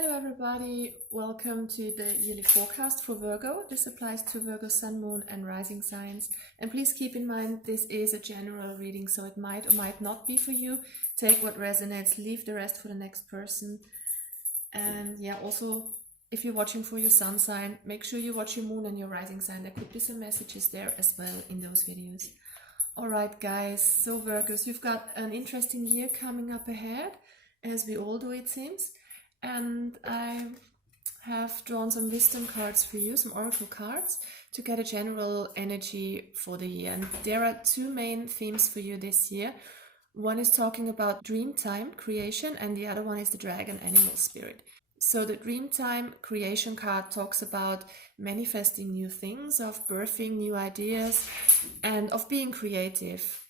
Hello everybody, welcome to the yearly forecast for Virgo. This applies to Virgo Sun, Moon and Rising signs. And please keep in mind this is a general reading, so it might or might not be for you. Take what resonates, leave the rest for the next person. And yeah, also if you're watching for your sun sign, make sure you watch your moon and your rising sign. There could be some messages there as well in those videos. Alright guys, so Virgos, you've got an interesting year coming up ahead, as we all do it seems. And I have drawn some wisdom cards for you, some oracle cards, to get a general energy for the year. And there are two main themes for you this year. One is talking about dream time creation, and the other one is the dragon animal spirit. So the dream time creation card talks about manifesting new things, of birthing new ideas, and of being creative.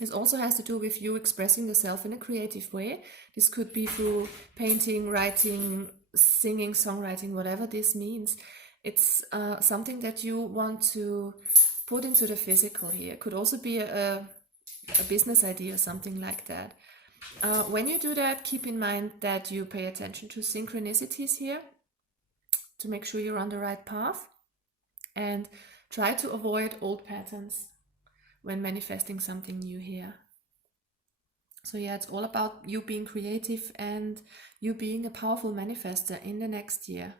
This also has to do with you expressing yourself in a creative way. This could be through painting, writing, singing, songwriting, whatever this means. It's something that you want to put into the physical here. It could also be a business idea or something like that. When you do that, keep in mind that you pay attention to synchronicities here to make sure you're on the right path, and try to avoid old patterns when manifesting something new here. So yeah, it's all about you being creative and you being a powerful manifester in the next year.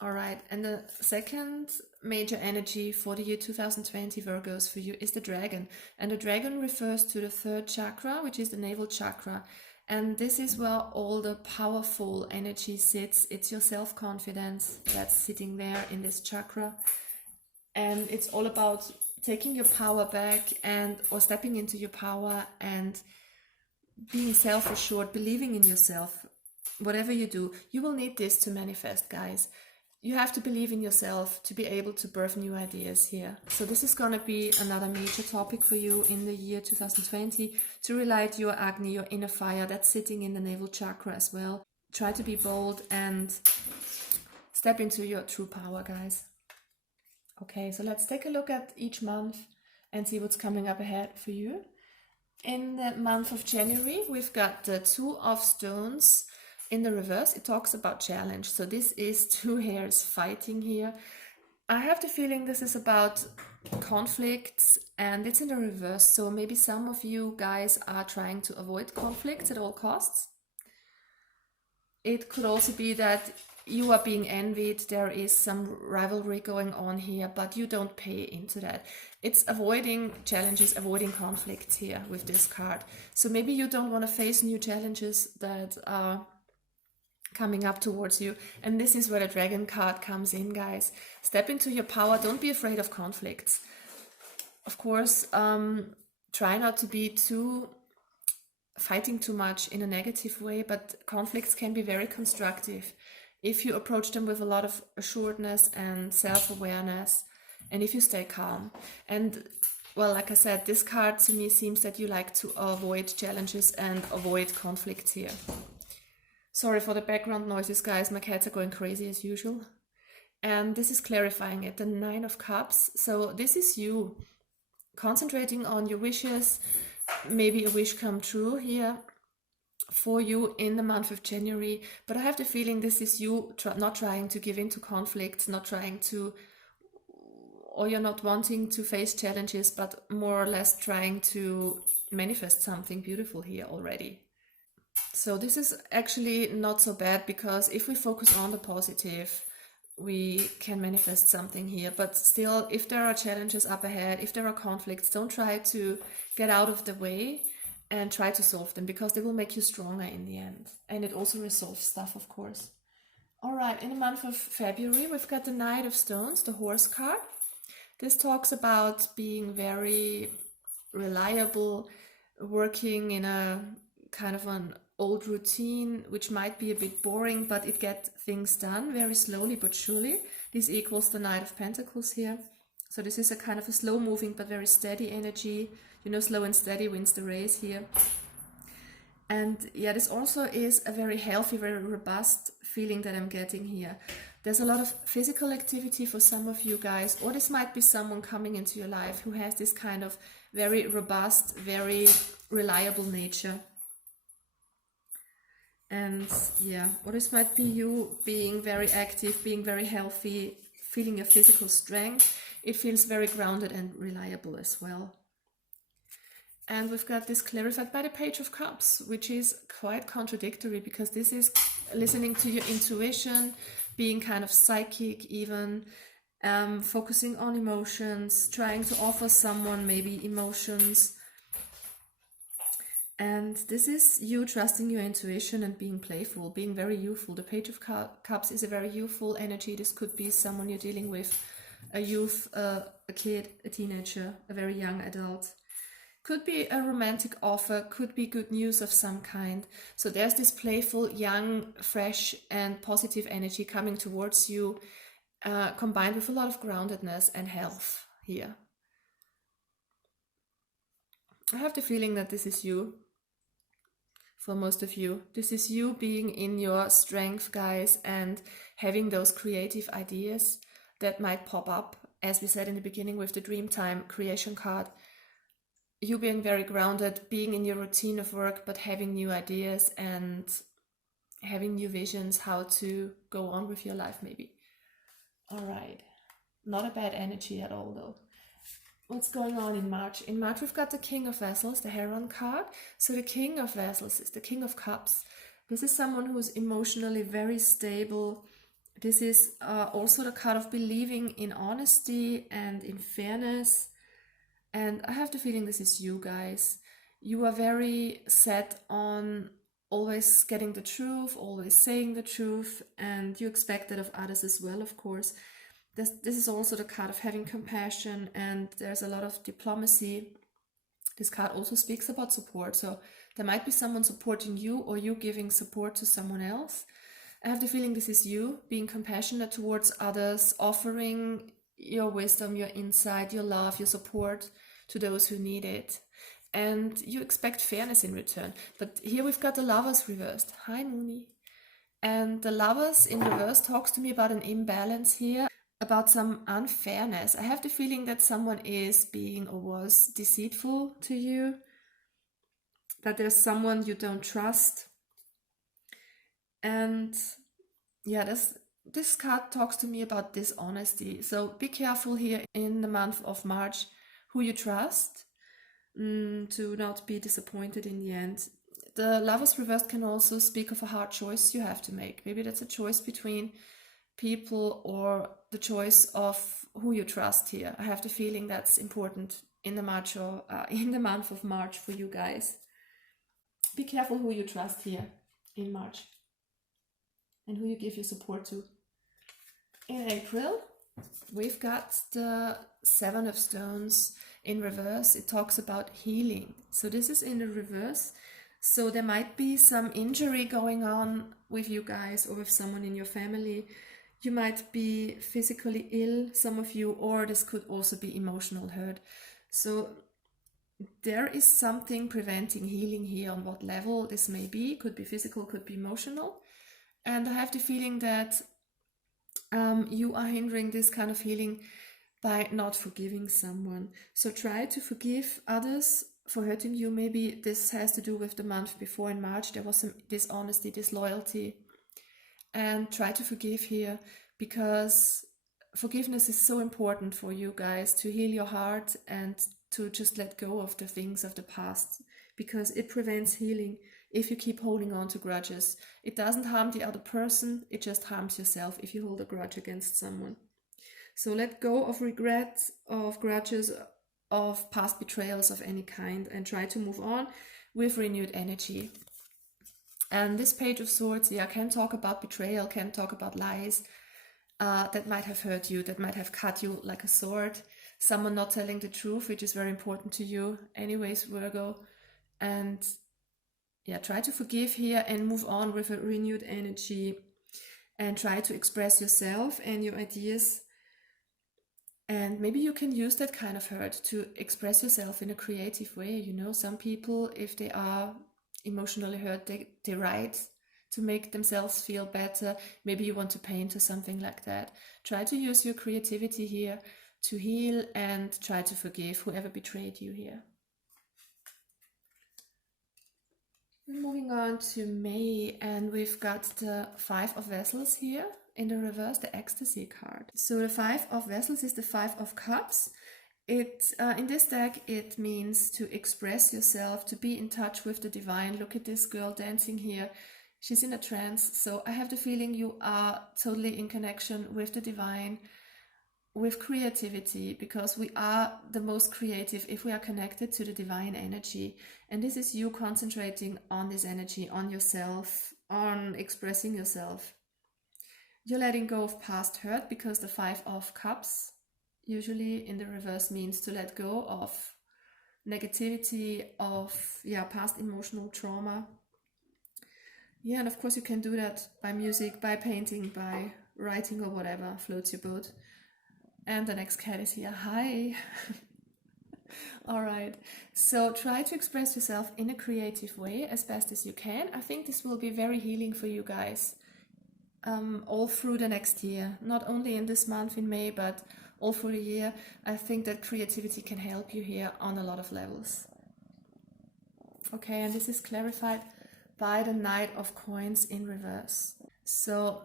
All right, and the second major energy for the year 2020 Virgos for you is the dragon. And the dragon refers to the third chakra, which is the navel chakra. And this is where all the powerful energy sits. It's your self-confidence that's sitting there in this chakra. And it's all about taking your power back or stepping into your power and being self-assured, believing in yourself. Whatever you do, you will need this to manifest, guys. You have to believe in yourself to be able to birth new ideas here. So this is going to be another major topic for you in the year 2020, to relight your Agni, your inner fire that's sitting in the navel chakra as well. Try to be bold and step into your true power, guys. Okay, so let's take a look at each month and see what's coming up ahead for you. In the month of January, we've got the Two of Stones in the reverse. It talks about challenge. So this is two hairs fighting here. I have the feeling this is about conflicts, and it's in the reverse. So maybe some of you guys are trying to avoid conflicts at all costs. It could also be that you are being envied, there is some rivalry going on here, but you don't pay into that. It's avoiding challenges, avoiding conflicts here with this card. So maybe you don't want to face new challenges that are coming up towards you. And this is where the dragon card comes in, guys. Step into your power. Don't be afraid of conflicts. Of course, try not to be fighting too much in a negative way, but conflicts can be very constructive if you approach them with a lot of assuredness and self-awareness, and if you stay calm. And well, like I said, this card to me seems that you like to avoid challenges and avoid conflicts here. Sorry for the background noises, guys. My cats are going crazy as usual. And this is clarifying it, the Nine of Cups. So this is you concentrating on your wishes, maybe a wish come true here for you in the month of January. But I have the feeling this is you not trying to give in to conflicts, or you're not wanting to face challenges, but more or less trying to manifest something beautiful here already. So this is actually not so bad, because if we focus on the positive, we can manifest something here. But still, if there are challenges up ahead, if there are conflicts, don't try to get out of the way and try to solve them, because they will make you stronger in the end. And it also resolves stuff, of course. All right, in the month of February, we've got the Knight of Stones, the horse card. This talks about being very reliable, working in a kind of an old routine, which might be a bit boring, but it gets things done very slowly but surely. This equals the Knight of Pentacles here. So this is a kind of a slow moving but very steady energy. You know, slow and steady wins the race here. And yeah, this also is a very healthy, very robust feeling that I'm getting here. There's a lot of physical activity for some of you guys, or this might be someone coming into your life who has this kind of very robust, very reliable nature. And yeah, or this might be you being very active, being very healthy, feeling your physical strength. It feels very grounded and reliable as well. And we've got this clarified by the Page of Cups, which is quite contradictory because this is listening to your intuition, being kind of psychic even, focusing on emotions, trying to offer someone maybe emotions. And this is you trusting your intuition and being playful, being very youthful. The Page of Cups is a very youthful energy. This could be someone you're dealing with, a youth, a kid, a teenager, a very young adult. Could be a romantic offer, could be good news of some kind. So there's this playful, young, fresh and positive energy coming towards you, combined with a lot of groundedness and health here. I have the feeling that this is you. For most of you, this is you being in your strength, guys, and having those creative ideas that might pop up, as we said in the beginning with the Dreamtime creation card. You being very grounded, being in your routine of work, but having new ideas and having new visions how to go on with your life maybe. All right, not a bad energy at all though. What's going on in March? In March, we've got the King of Vessels, the Heron card. So the King of Vessels is the King of Cups. This is someone who's emotionally very stable. This is also the card of believing in honesty and in fairness. And I have the feeling this is you guys. You are very set on always getting the truth, always saying the truth, and you expect that of others as well, of course. This is also the card of having compassion, and there's a lot of diplomacy. This card also speaks about support. So there might be someone supporting you or you giving support to someone else. I have the feeling this is you being compassionate towards others, offering your wisdom, your insight, your love, your support to those who need it. And you expect fairness in return. But here we've got the Lovers reversed. Hi, Mooney. And the Lovers in reverse talks to me about an imbalance here, about some unfairness. I have the feeling that someone is being or was deceitful to you, that there's someone you don't trust. And yeah, this card talks to me about dishonesty. So be careful here in the month of March who you trust, to not be disappointed in the end. The Lovers reversed can also speak of a hard choice you have to make. Maybe that's a choice between people or the choice of who you trust here. I have the feeling that's important in the month of March for you guys. Be careful who you trust here in March and who you give your support to. In April, we've got the Seven of Stones in reverse. It talks about healing. So this is in the reverse. So there might be some injury going on with you guys or with someone in your family. You might be physically ill, some of you, or this could also be emotional hurt. So there is something preventing healing here. On what level this may be, could be physical, could be emotional. And I have the feeling that you are hindering this kind of healing by not forgiving someone. So try to forgive others for hurting you. Maybe this has to do with the month before in March. There was some dishonesty, disloyalty. And try to forgive here, because forgiveness is so important for you guys to heal your heart and to just let go of the things of the past, because it prevents healing if you keep holding on to grudges. It doesn't harm the other person, it just harms yourself if you hold a grudge against someone. So let go of regrets, of grudges, of past betrayals of any kind, and try to move on with renewed energy. And this Page of Swords, yeah, can talk about betrayal, can talk about lies that might have hurt you, that might have cut you like a sword. Someone not telling the truth, which is very important to you. Anyways, Virgo. And yeah, try to forgive here and move on with a renewed energy. And try to express yourself and your ideas. And maybe you can use that kind of hurt to express yourself in a creative way. You know, some people, if they are emotionally hurt, they write to make themselves feel better. Maybe you want to paint or something like that. Try to use your creativity here to heal and try to forgive whoever betrayed you here. Moving on to May, and we've got the Five of Vessels here in the reverse, the Ecstasy card. So the Five of Vessels is the Five of Cups. In this deck, it means to express yourself, to be in touch with the divine. Look at this girl dancing here. She's in a trance. So I have the feeling you are totally in connection with the divine, with creativity, because we are the most creative if we are connected to the divine energy. And this is you concentrating on this energy, on yourself, on expressing yourself. You're letting go of past hurt, because the Five of Cups usually in the reverse means to let go of negativity, of past emotional trauma. And of course you can do that by music, by painting, by writing, or whatever floats your boat. And the next cat is here. Hi. All right, so try to express yourself in a creative way as best as you can. I think this will be very healing for you guys all through the next year, not only in this month in May, but all through the year. I think that creativity can help you here on a lot of levels. Okay, and this is clarified by the Knight of Coins in reverse. So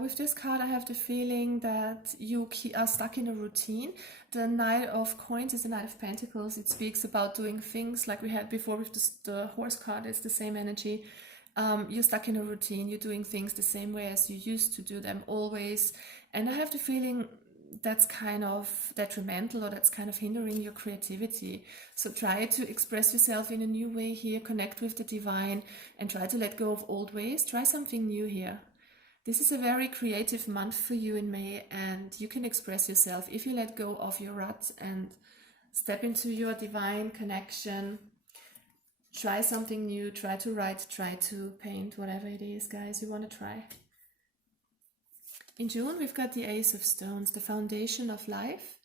with this card, I have the feeling that you are stuck in a routine. The Knight of Coins is the Knight of Pentacles. It speaks about doing things like we had before with the horse card. It's the same energy. You're stuck in a routine. You're doing things the same way as you used to do them always. And I have the feeling that's kind of detrimental, or that's kind of hindering your creativity. So try to express yourself in a new way here, connect with the divine, and try to let go of old ways. Try something new here. This is a very creative month for you in May, and you can express yourself if you let go of your rut and step into your divine connection. Try something new, try to write, try to paint, whatever it is, guys, you want to try. In June, we've got the Ace of Stones, the foundation of life.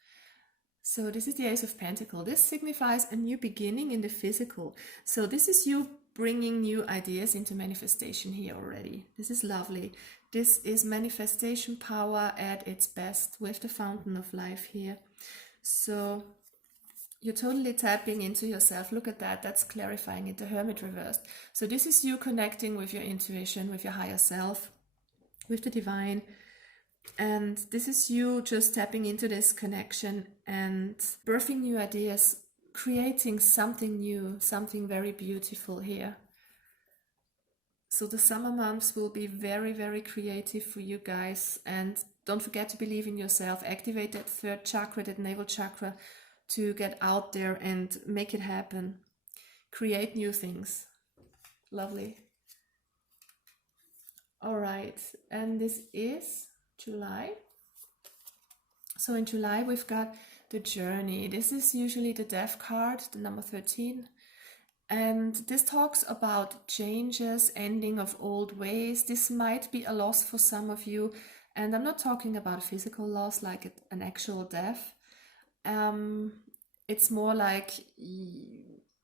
So this is the Ace of Pentacles. This signifies a new beginning in the physical. So this is you bringing new ideas into manifestation here already. This is lovely. This is manifestation power at its best with the fountain of life here. So you're totally tapping into yourself. Look at that. That's clarifying it. The Hermit reversed. So this is you connecting with your intuition, with your higher self, with the divine. And this is you just tapping into this connection and birthing new ideas, creating something new, something very beautiful here. So the summer months will be very, very creative for you guys. And don't forget to believe in yourself. Activate that third chakra, that navel chakra, to get out there and make it happen. Create new things. Lovely. All right, and this is July. So in July we've got the Journey. This is usually the Death card, the number 13. And this talks about changes, ending of old ways. This might be a loss for some of you. And I'm not talking about a physical loss like an actual death. It's more like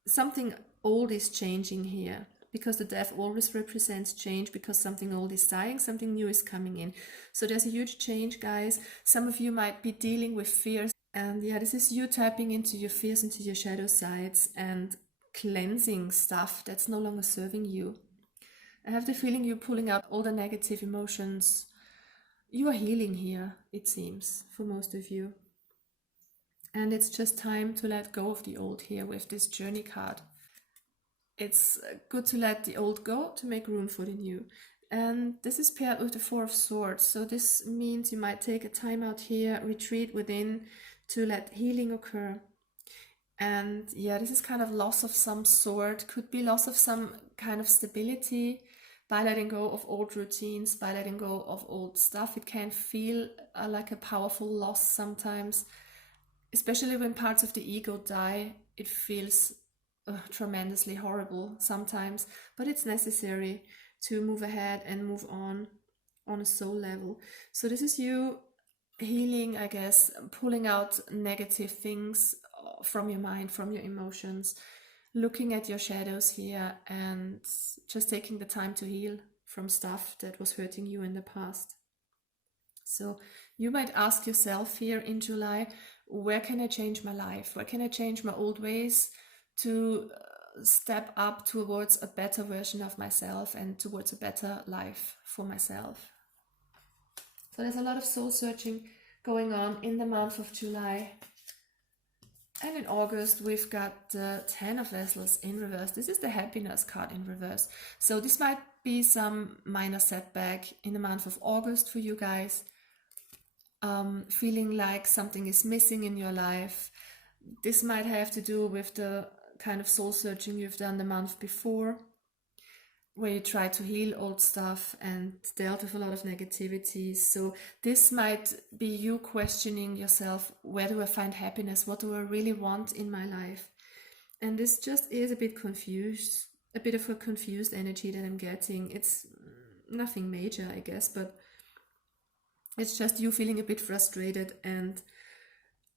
something old is changing here, because the death always represents change, because something old is dying, something new is coming in. So there's a huge change, guys. Some of you might be dealing with fears, and this is you tapping into your fears, into your shadow sides, and cleansing stuff that's no longer serving you. I have the feeling you're pulling out all the negative emotions. You are healing here, it seems, for most of you. And it's just time to let go of the old here with this Journey card. It's good to let the old go to make room for the new. And this is paired with the Four of Swords. So this means you might take a time out here, retreat within to let healing occur. And this is kind of loss of some sort. Could be loss of some kind of stability by letting go of old routines, by letting go of old stuff. It can feel like a powerful loss sometimes. Especially when parts of the ego die, it feels tremendously horrible sometimes, but it's necessary to move ahead and move on a soul level. So this is you healing, I guess, pulling out negative things from your mind, from your emotions, looking at your shadows here and just taking the time to heal from stuff that was hurting you in the past. So you might ask yourself here in July, where can I change my life? Where can I change my old ways to step up towards a better version of myself and towards a better life for myself. So there's a lot of soul searching going on in the month of July. And in August, we've got the 10 of Vessels in reverse. This is the happiness card in reverse. So this might be some minor setback in the month of August for you guys. Feeling like something is missing in your life. This might have to do with the kind of soul searching you've done the month before, where you try to heal old stuff and dealt with a lot of negativity. So this might be you questioning yourself, where do I find happiness? What do I really want in my life? And this just is a bit confused, a bit of a confused energy that I'm getting. It's nothing major, I guess, but it's just you feeling a bit frustrated and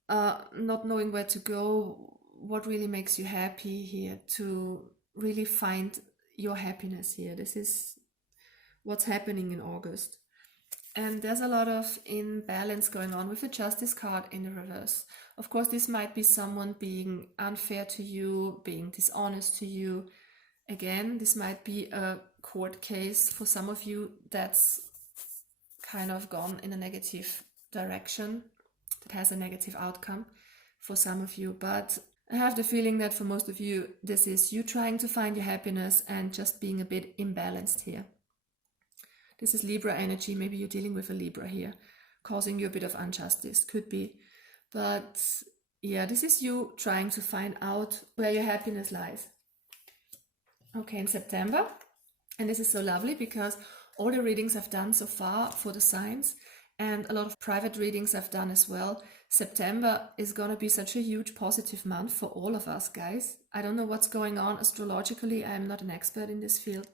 not knowing where to go, what really makes you happy here, to really find your happiness here. This is what's happening in August. And there's a lot of imbalance going on with the Justice card in the reverse. Of course, this might be someone being unfair to you, being dishonest to you. Again, this might be a court case for some of you that's kind of gone in a negative direction, that has a negative outcome for some of you. But I have the feeling that for most of you, this is you trying to find your happiness and just being a bit imbalanced here. This is Libra energy. Maybe you're dealing with a Libra here, causing you a bit of injustice. Could be. But yeah, this is you trying to find out where your happiness lies. Okay, in September. And this is so lovely because all the readings I've done so far for the signs and a lot of private readings I've done as well, September is going to be such a huge positive month for all of us, guys. I don't know what's going on astrologically. I am not an expert in this field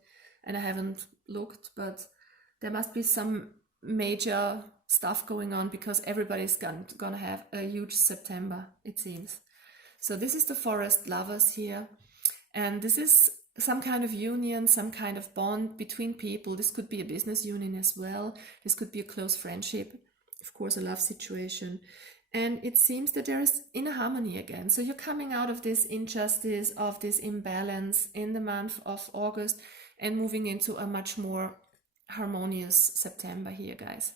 and I haven't looked, but there must be some major stuff going on because everybody's going to have a huge September, it seems. So this is the Forest Lovers here. And this is some kind of union, some kind of bond between people. This could be a business union as well. This could be a close friendship, of course, a love situation. And it seems that there is inner harmony again. So you're coming out of this injustice, of this imbalance in the month of August and moving into a much more harmonious September here, guys.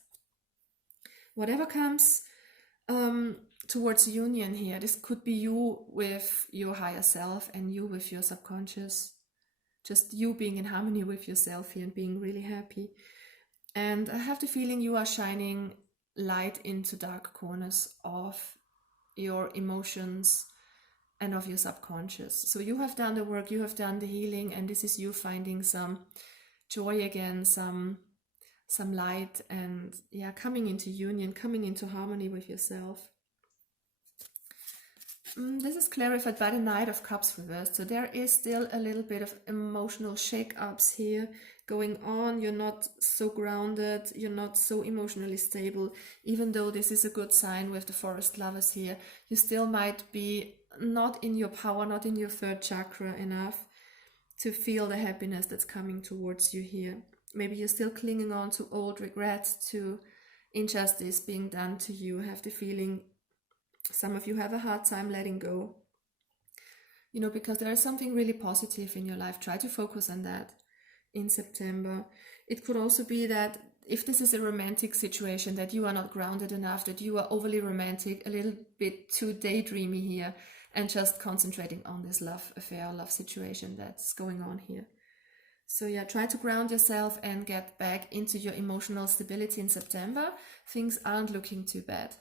Whatever comes towards union here, this could be you with your higher self and you with your subconscious. Just you being in harmony with yourself here and being really happy. And I have the feeling you are shining light into dark corners of your emotions and of your subconscious. So you have done the work, you have done the healing, and this is you finding some joy again, some light, and yeah, coming into union, coming into harmony with yourself. This is clarified by the Knight of Cups reversed. So there is still a little bit of emotional shake-ups here going on. You're not so grounded. You're not so emotionally stable. Even though this is a good sign with the Forest Lovers here, you still might be not in your power, not in your third chakra enough to feel the happiness that's coming towards you here. Maybe you're still clinging on to old regrets, to injustice being done to you. I have the feeling some of you have a hard time letting go, because there is something really positive in your life. Try to focus on that in September. It could also be that if this is a romantic situation, that you are not grounded enough, that you are overly romantic, a little bit too daydreamy here, and just concentrating on this love affair, love situation that's going on here. So yeah, try to ground yourself and get back into your emotional stability in September. Things aren't looking too bad.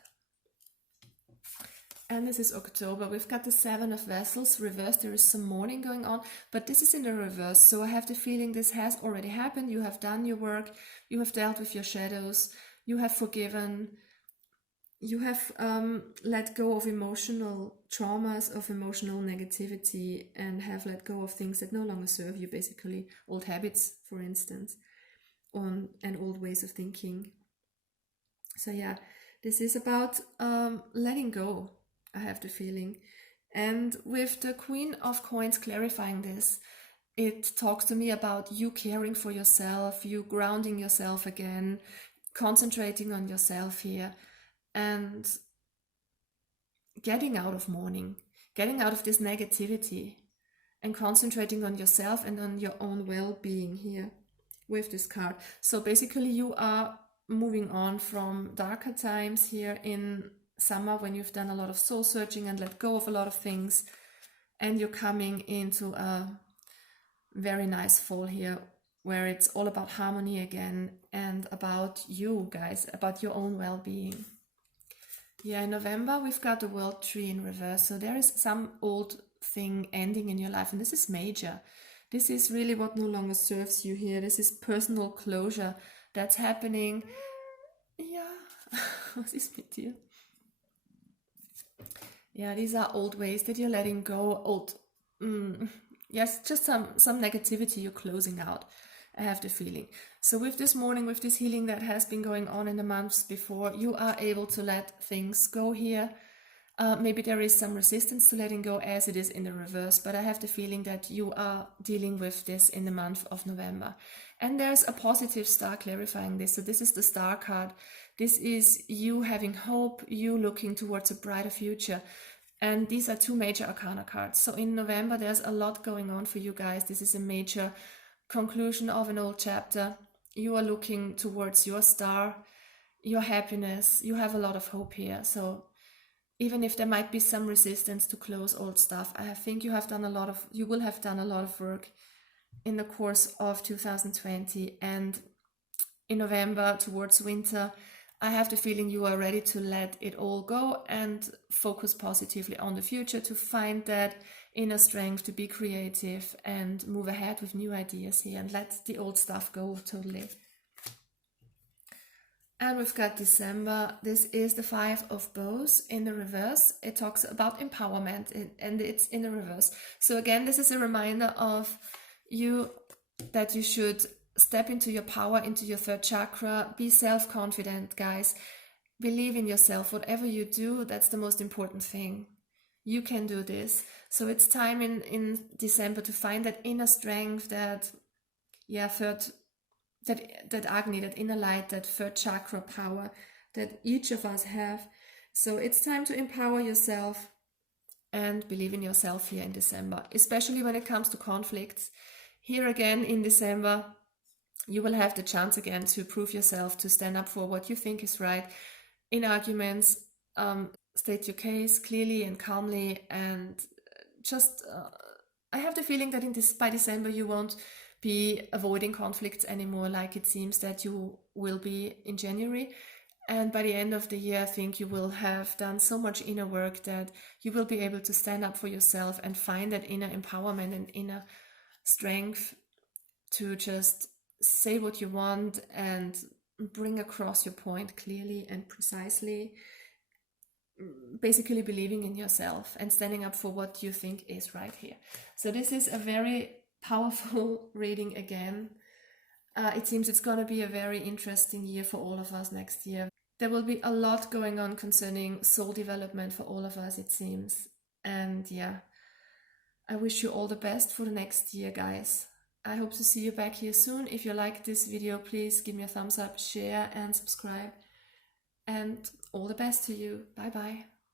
And this is October. We've got the Seven of Vessels reversed. There is some mourning going on, but this is in the reverse. So I have the feeling this has already happened. You have done your work. You have dealt with your shadows. You have forgiven. You have let go of emotional traumas, of emotional negativity, and have let go of things that no longer serve you, basically. Old habits, for instance, and old ways of thinking. So yeah, this is about letting go, I have the feeling. And with the Queen of Coins clarifying this, it talks to me about you caring for yourself, you grounding yourself again, concentrating on yourself here, and getting out of mourning, getting out of this negativity, and concentrating on yourself and on your own well-being here with this card. So basically you are moving on from darker times here in summer when you've done a lot of soul searching and let go of a lot of things, and you're coming into a very nice fall here where it's all about harmony again and about you guys, about your own well-being. Yeah, in November we've got the World Tree in reverse, so there is some old thing ending in your life, and this is major. This is really what no longer serves you here. This is personal closure that's happening. Yeah, was ist mit dir? Yeah, these are old ways that you're letting go, old, yes, just some negativity you're closing out, I have the feeling. So with this morning, with this healing that has been going on in the months before, you are able to let things go here. Maybe there is some resistance to letting go as it is in the reverse, but I have the feeling that you are dealing with this in the month of November. And there's a positive star clarifying this. So this is the star card. This is you having hope, you looking towards a brighter future. And these are two major arcana cards. So in November, there's a lot going on for you guys. This is a major conclusion of an old chapter. You are looking towards your star, your happiness. You have a lot of hope here. So even if there might be some resistance to close old stuff, I think you will have done a lot of work in the course of 2020, and in November towards winter, I have the feeling you are ready to let it all go and focus positively on the future, to find that inner strength to be creative and move ahead with new ideas here and let the old stuff go totally. And we've got December. This is the Five of Bows in the reverse. It talks about empowerment and it's in the reverse. So again, this is a reminder of you that you should step into your power, into your third chakra. Be self-confident, guys. Believe in yourself. Whatever you do, that's the most important thing. You can do this. So it's time in December to find that inner strength, that Agni, that inner light, that third chakra power that each of us have. So it's time to empower yourself and believe in yourself here in December, especially when it comes to conflicts. Here again in December, you will have the chance again to prove yourself, to stand up for what you think is right. In arguments, state your case clearly and calmly, and just I have the feeling that by December you won't be avoiding conflicts anymore like it seems that you will be in January. And by the end of the year, I think you will have done so much inner work that you will be able to stand up for yourself and find that inner empowerment and inner strength to just say what you want and bring across your point clearly and precisely. Basically believing in yourself and standing up for what you think is right here. So this is a very powerful reading again. It seems it's going to be a very interesting year for all of us next year. There will be a lot going on concerning soul development for all of us, it seems. And yeah, I wish you all the best for the next year, guys. I hope to see you back here soon. If you like this video, please give me a thumbs up, share and subscribe. And all the best to you. Bye bye.